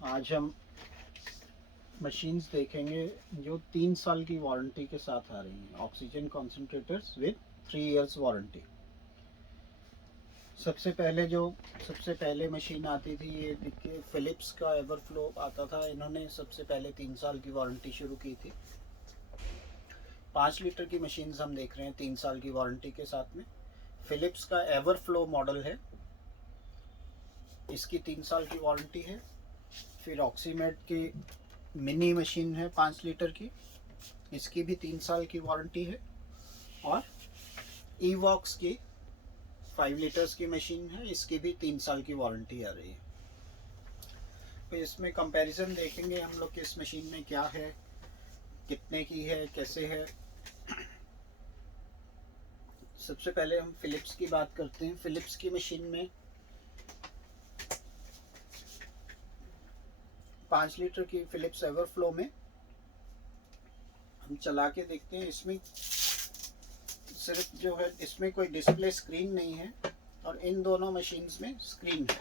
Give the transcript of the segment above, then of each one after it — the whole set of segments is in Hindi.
आज हम मशीन्स देखेंगे जो 3 साल की वारंटी के साथ आ रही हैं। Oxygen concentrators with 3 years warranty. सबसे पहले मशीन आती थी, ये देखिए फिलिप्स का एवरफ्लो आता था। इन्होंने सबसे पहले 3 साल की वारंटी शुरू की थी। 5 लीटर की मशीन्स हम देख रहे हैं 3 साल की वारंटी के साथ में। फिलिप्स का एवरफ्लो मॉडल है, इसकी 3 साल की वारंटी है। फिर ऑक्सीमेड की मिनी मशीन है 5 लीटर की, इसकी भी 3 साल की वारंटी है। और ईवॉक्स की 5 लीटर्स की मशीन है, इसकी भी 3 साल की वारंटी आ रही है। तो इसमें कंपैरिजन देखेंगे हम लोग कि इस मशीन में क्या है, कितने की है, कैसे है। सबसे पहले हम फिलिप्स की बात करते हैं। फिलिप्स की मशीन में 5 लीटर की फिलिप्स एवरफ्लो में हम चला के देखते हैं। इसमें सिर्फ जो है, इसमें कोई डिस्प्ले स्क्रीन नहीं है और इन दोनों मशीन्स में स्क्रीन है।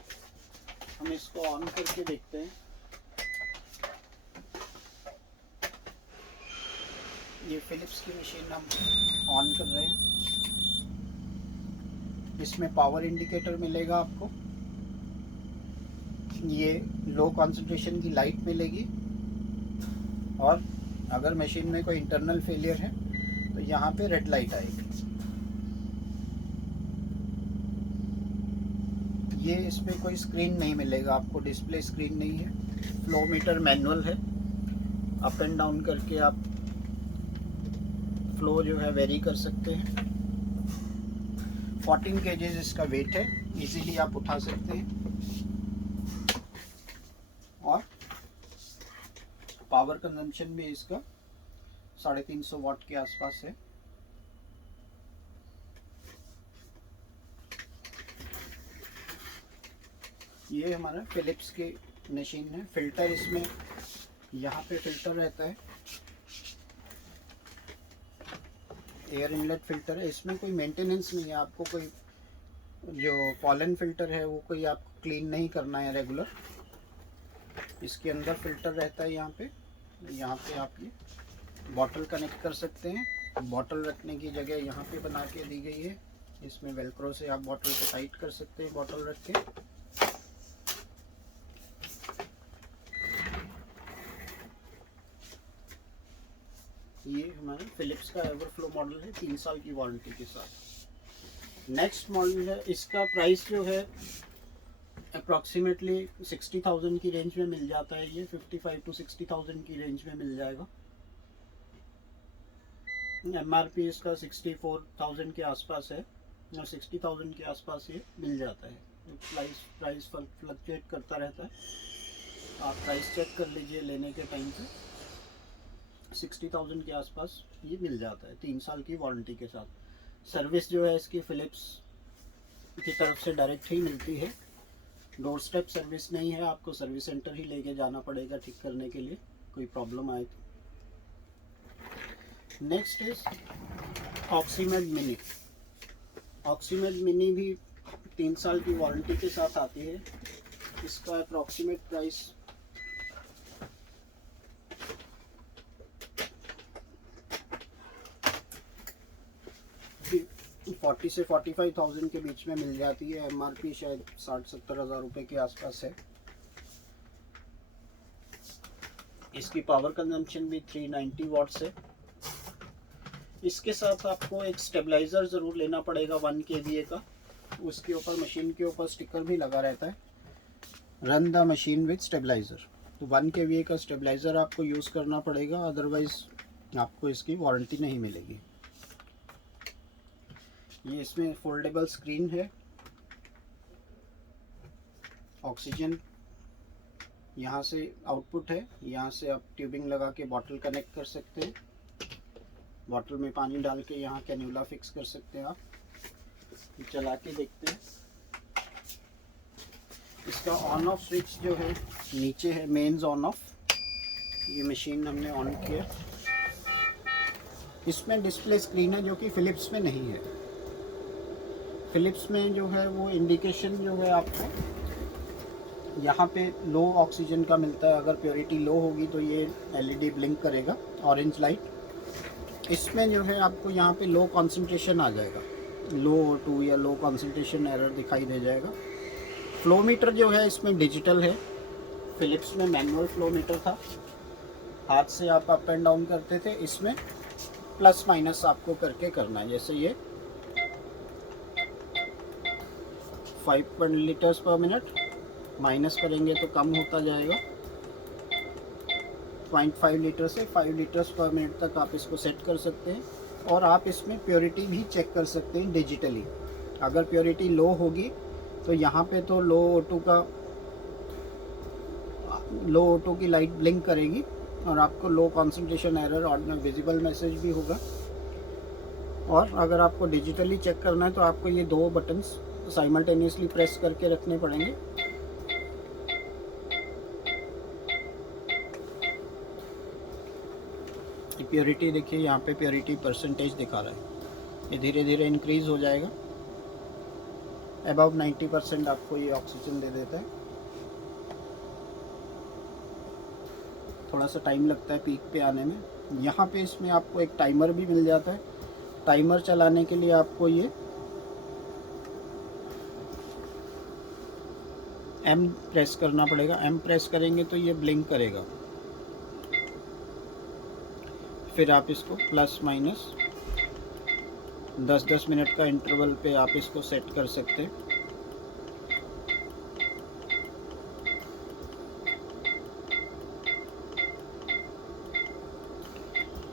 हम इसको ऑन करके देखते हैं। ये फिलिप्स की मशीन हम ऑन कर रहे हैं। इसमें पावर इंडिकेटर मिलेगा आपको, ये लो कंसंट्रेशन की लाइट मिलेगी, और अगर मशीन में कोई इंटरनल फेलियर है तो यहाँ पे रेड लाइट आएगी। ये इसमें कोई स्क्रीन नहीं मिलेगा आपको, डिस्प्ले स्क्रीन नहीं है। फ्लो मीटर मैनुअल है, अप एंड डाउन करके आप फ्लो जो है वेरी कर सकते हैं। 14 kg इसका वेट है, इजीली आप उठा सकते हैं। और पावर कंजम्पशन भी इसका 350 वाट के आसपास है। ये हमारा फिलिप्स की मशीन है। फिल्टर इसमें यहाँ पे फिल्टर रहता है, एयर इनलेट फिल्टर है। इसमें कोई मेंटेनेंस नहीं है, आपको कोई जो पॉलन फिल्टर है वो कोई आपको क्लीन नहीं करना है रेगुलर। इसके अंदर फिल्टर रहता है यहाँ पे आप ये बॉटल कनेक्ट कर सकते हैं। बॉटल रखने की जगह यहाँ पे बना के दी गई है। इसमें वेलक्रो से आप बॉटल को टाइट कर सकते हैं बॉटल रख के। ये हमारा फिलिप्स का एवरफ्लो मॉडल है 3 साल की वारंटी के साथ। नेक्स्ट मॉडल है, इसका प्राइस जो है अप्रॉक्सीमेटली 60,000 की रेंज में मिल जाता है। ये 55 to 60,000 की रेंज में मिल जाएगा। MRP इसका 64,000 के आसपास है और 60,000 के आसपास ये मिल जाता है। प्राइस फ्लक्चुएट करता रहता है, आप प्राइस चेक कर लीजिए लेने के टाइम पे। 60,000 के आसपास ये मिल जाता है 3 साल की वारंटी के साथ। सर्विस जो है इसकी फिलिप्स की तरफ से डायरेक्ट ही मिलती है, डोर स्टेप सर्विस नहीं है। आपको सर्विस सेंटर ही लेके जाना पड़ेगा ठीक करने के लिए, कोई प्रॉब्लम आए तो। Next is Oxymed mini. Oxymed mini भी 3 साल की वारंटी के साथ आती है। इसका अप्रॉक्सीमेट प्राइस 40 से 45,000 के बीच में मिल जाती है। MRP शायद 60-70 हज़ार रुपये के आसपास है। इसकी पावर कंजम्पशन भी 390 वाट्स है। इसके साथ आपको एक स्टेबलाइज़र ज़रूर लेना पड़ेगा 1 kVA का। उसके ऊपर मशीन के ऊपर स्टिकर भी लगा रहता है, run the machine with stabiliser. तो 1 kVA का स्टेबलाइज़र आपको यूज़ करना पड़ेगा, अदरवाइज़ आपको इसकी वारंटी नहीं मिलेगी। ये इसमें फोल्डेबल स्क्रीन है। ऑक्सीजन यहाँ से आउटपुट है, यहाँ से आप ट्यूबिंग लगा के बॉटल कनेक्ट कर सकते हैं। बॉटल में पानी डाल के यहाँ कैन्यूला फिक्स कर सकते हैं आप। चला के देखते हैं। इसका ऑन ऑफ स्विच जो है नीचे है, मेन्स ऑन ऑफ। ये मशीन हमने ऑन किया। इसमें डिस्प्ले स्क्रीन है जो कि फिलिप्स में नहीं है। फिलिप्स में जो है वो इंडिकेशन जो है आपको यहाँ पे लो ऑक्सीजन का मिलता है, अगर प्योरिटी लो होगी तो ये एलईडी ब्लिंक करेगा ऑरेंज लाइट। इसमें जो है आपको यहाँ पे लो कंसंट्रेशन आ जाएगा, लो O2 या लो कंसंट्रेशन एरर दिखाई दे जाएगा। फ्लो मीटर जो है इसमें डिजिटल है, फिलिप्स में मैनुअल फ्लो मीटर था, हाथ से आप अप एंड डाउन करते थे, इसमें प्लस माइनस आपको करके करना है। जैसे ये 5 लीटर्स पर मिनट, माइनस करेंगे तो कम होता जाएगा, 0.5 लीटर से 5 लीटर्स पर मिनट तक आप इसको सेट कर सकते हैं। और आप इसमें प्योरिटी भी चेक कर सकते हैं डिजिटली। अगर प्योरिटी लो होगी तो यहाँ पे तो लो O2 की लाइट ब्लिंक करेगी और आपको लो कंसंट्रेशन एरर और विजिबल मैसेज भी होगा। और अगर आपको डिजिटली चेक करना है तो आपको ये 2 बटन्स साइमल्टेनियसली प्रेस करके रखने पड़ेंगे। प्योरिटी देखिए, यहाँ पे प्योरिटी परसेंटेज दिखा रहा है, ये धीरे धीरे इंक्रीज हो जाएगा। अबाउट 90% आपको ये ऑक्सीजन दे देता है। थोड़ा सा टाइम लगता है पीक पे आने में। यहाँ पे इसमें आपको एक टाइमर भी मिल जाता है। टाइमर चलाने के लिए आपको ये M प्रेस करना पड़ेगा। M प्रेस करेंगे तो ये ब्लिंक करेगा। फिर आप इसको प्लस माइनस 10-10 मिनट का इंटरवल पे आप इसको सेट कर सकते हैं।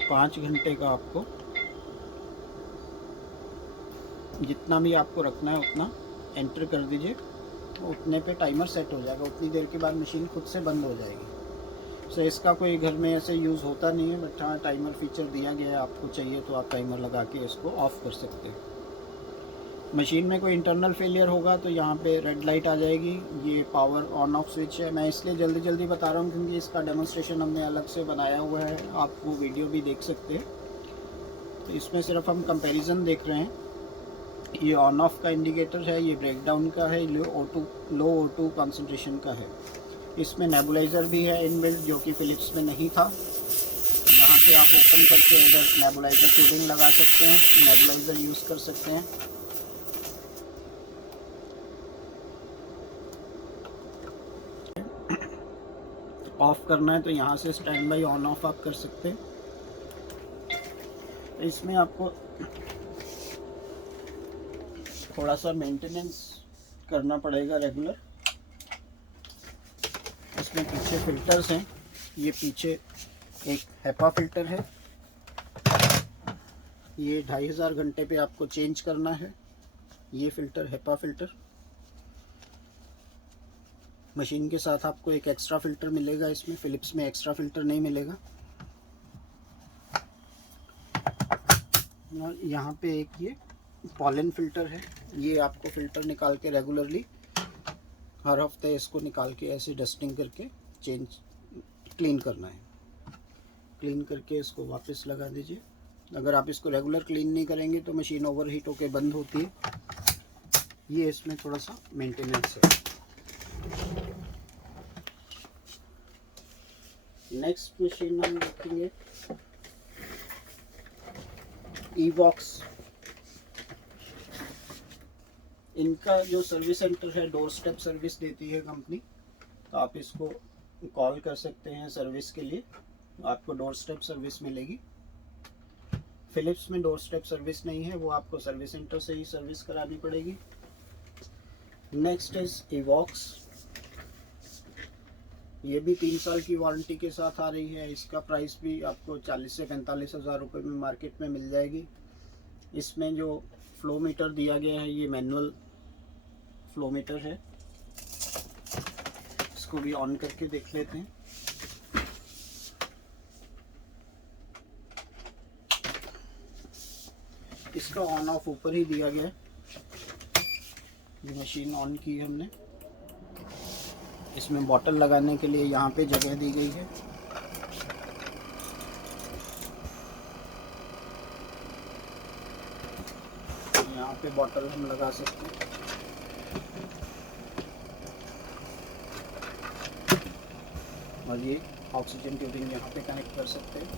पाँच घंटे का आपको जितना भी आपको रखना है उतना एंटर कर दीजिए, उतने पे टाइमर सेट हो जाएगा। उतनी देर के बाद मशीन खुद से बंद हो जाएगी। सो इसका कोई घर में ऐसे यूज़ होता नहीं है, बट हाँ टाइमर फीचर दिया गया है। आपको चाहिए तो आप टाइमर लगा के इसको ऑफ़ कर सकते हैं। मशीन में कोई इंटरनल फेलियर होगा तो यहाँ पे रेड लाइट आ जाएगी। ये पावर ऑन ऑफ स्विच है। मैं इसलिए जल्दी जल्दी बता रहा हूँ क्योंकि इसका डेमोन्स्ट्रेशन हमने अलग से बनाया हुआ है, आप वो वीडियो भी देख सकते हैं। तो इसमें सिर्फ हम कंपैरिजन देख रहे हैं। ये ऑन ऑफ का इंडिकेटर है, ये ब्रेकडाउन का है, लो O2 कंसंट्रेशन का है। इसमें नेबुलाइज़र भी है इनबिल्ट, जो कि फिलिप्स में नहीं था। यहाँ से आप ओपन करके अगर नेबुलाइज़र ट्यूबिंग लगा सकते हैं, नेबुलाइज़र यूज़ कर सकते हैं। ऑफ़ करना है तो यहाँ से स्टैंड बाई ऑन ऑफ आप कर सकते हैं। इसमें आपको थोड़ा सा मेंटेनेंस करना पड़ेगा रेगुलर। इसमें पीछे फ़िल्टर्स हैं। ये पीछे एक हेपा फ़िल्टर है, ये 2500 घंटे पे आपको चेंज करना है। ये फ़िल्टर हेपा फ़िल्टर। मशीन के साथ आपको एक एक्स्ट्रा फ़िल्टर मिलेगा, इसमें फ़िलिप्स में एक्स्ट्रा फ़िल्टर नहीं मिलेगा। और यहाँ पे एक ये पॉलन फ़िल्टर है। ये आपको फ़िल्टर निकाल के रेगुलरली हर हफ्ते इसको निकाल के ऐसे डस्टिंग करके क्लीन करना है। क्लीन करके इसको वापस लगा दीजिए। अगर आप इसको रेगुलर क्लीन नहीं करेंगे तो मशीन ओवरहीट होकर बंद होती है। ये इसमें थोड़ा सा मेंटेनेंस है। नेक्स्ट मशीन हम देखेंगे ईवॉक्स। इनका जो सर्विस सेंटर है, डोर स्टेप सर्विस देती है कंपनी, तो आप इसको कॉल कर सकते हैं सर्विस के लिए, आपको डोर स्टेप सर्विस मिलेगी। फिलिप्स में डोर स्टेप सर्विस नहीं है, वो आपको सर्विस सेंटर से ही सर्विस करानी पड़ेगी। Next is Evox. ये भी 3 साल की वारंटी के साथ आ रही है। इसका प्राइस भी आपको 40 से 45 हज़ार रुपये में मार्केट में मिल जाएगी। इसमें जो फ्लो मीटर दिया गया है, ये मैनुअल फ्लो मीटर है। इसको भी ऑन करके देख लेते हैं। इसका ऑन ऑफ ऊपर ही दिया गया है। ये मशीन ऑन की हमने। इसमें बॉटल लगाने के लिए यहाँ पे जगह दी गई है। यहाँ पे बॉटल हम लगा सकते हैं। और ये ऑक्सीजन ट्यूबिंग यहाँ पे कनेक्ट कर सकते हैं।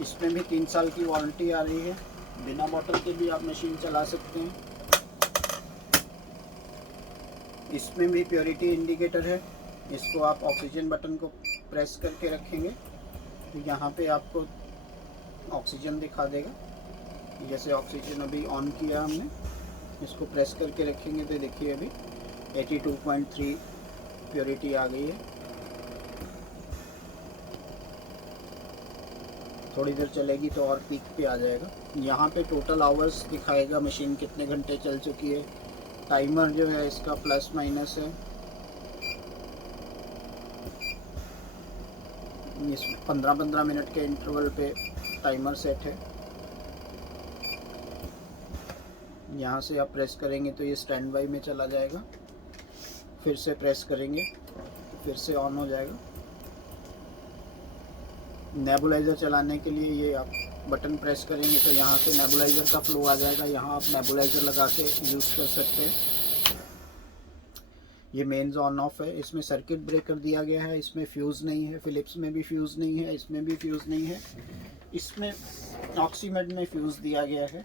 इसमें भी 3 साल की वारंटी आ रही है। बिना बॉटल के भी आप मशीन चला सकते हैं। इसमें भी प्योरिटी इंडिकेटर है। इसको आप ऑक्सीजन बटन को प्रेस करके रखेंगे तो यहाँ पे आपको ऑक्सीजन दिखा देगा। जैसे ऑक्सीजन अभी ऑन किया हमने, इसको प्रेस करके रखेंगे तो देखिए अभी 82.3 प्योरिटी आ गई है। थोड़ी देर चलेगी तो और पीक पे आ जाएगा। यहाँ पे टोटल आवर्स दिखाएगा मशीन कितने घंटे चल चुकी है। टाइमर जो है इसका प्लस माइनस है। इस 15-15 मिनट के इंटरवल पे टाइमर सेट है। यहाँ से आप प्रेस करेंगे तो ये स्टैंड बाई में चला जाएगा, फिर से प्रेस करेंगे फिर से ऑन हो जाएगा। नेबुलाइज़र चलाने के लिए ये आप बटन प्रेस करेंगे तो यहाँ से नेबुलाइज़र का फ्लो आ जाएगा। यहाँ आप नेबुलाइज़र लगा के यूज़ कर सकते हैं। ये मेन्स ऑन ऑफ है। इसमें सर्किट ब्रेकर दिया गया है। इसमें फ्यूज़ नहीं है। फ़िलिप्स में भी फ्यूज़ नहीं है, इसमें भी फ्यूज़ नहीं है। इसमें ऑक्सीमेड में फ्यूज़ दिया गया है।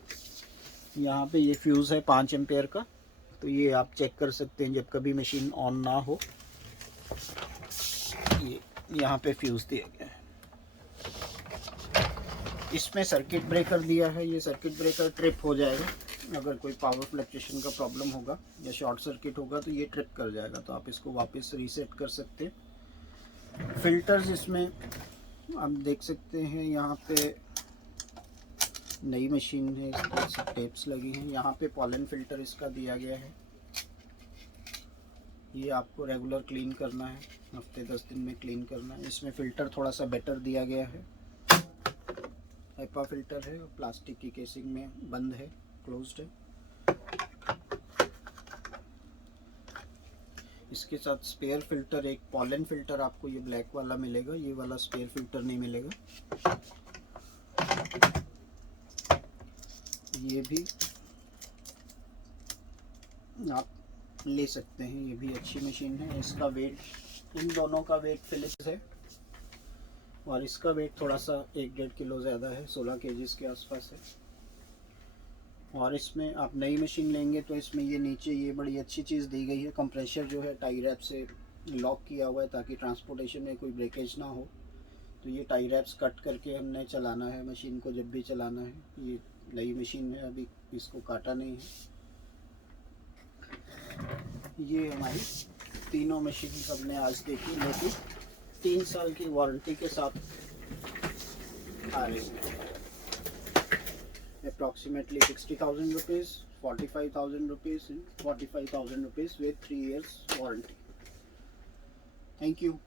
यहाँ पे ये फ्यूज़ है 5 एम्पेयर का, तो ये आप चेक कर सकते हैं जब कभी मशीन ऑन ना हो। ये यहाँ पे फ्यूज़ दिया गया है। इसमें सर्किट ब्रेकर दिया है। ये सर्किट ब्रेकर ट्रिप हो जाएगा। अगर कोई पावर फ्लक्चुएशन का प्रॉब्लम होगा या शॉर्ट सर्किट होगा तो ये ट्रिप कर जाएगा, तो आप इसको वापस रीसेट कर सकते हैं। फिल्टर्स इसमें आप देख सकते हैं। यहाँ पे नई मशीन है, इसकी टेप्स लगी हैं। यहाँ पे पॉलन फिल्टर इसका दिया गया है। ये आपको रेगुलर क्लीन करना है, हफ्ते 10 दिन में क्लीन करना है। इसमें फ़िल्टर थोड़ा सा बेटर दिया गया है। HEPA फिल्टर है और प्लास्टिक की केसिंग में बंद है, क्लोज्ड है। इसके साथ स्पेयर फिल्टर, एक पॉलन फिल्टर आपको ये ब्लैक वाला मिलेगा। ये वाला स्पेयर फिल्टर नहीं मिलेगा। ये भी आप ले सकते हैं, ये भी अच्छी मशीन है। इसका वेट, इन दोनों का वेट फिलिप्स है और इसका वेट थोड़ा सा 1-1.5 किलो ज़्यादा है, 16 केजीज़ के आसपास है। और इसमें आप नई मशीन लेंगे तो इसमें ये नीचे ये बड़ी अच्छी चीज़ दी गई है। कंप्रेसर जो है टाई रैप से लॉक किया हुआ है ताकि ट्रांसपोर्टेशन में कोई ब्रेकेज ना हो। तो ये टाई रैप्स कट करके हमने चलाना है मशीन को जब भी चलाना है। ये नई मशीन है, अभी इसको काटा नहीं है। ये हमारी तीनों मशीन सबने आज देखी, लेकिन 3 साल की वारंटी के साथ आ रही है। Approximately 60,000 rupees, 45,000 rupees, 45,000 rupees with 3 years warranty. Thank you.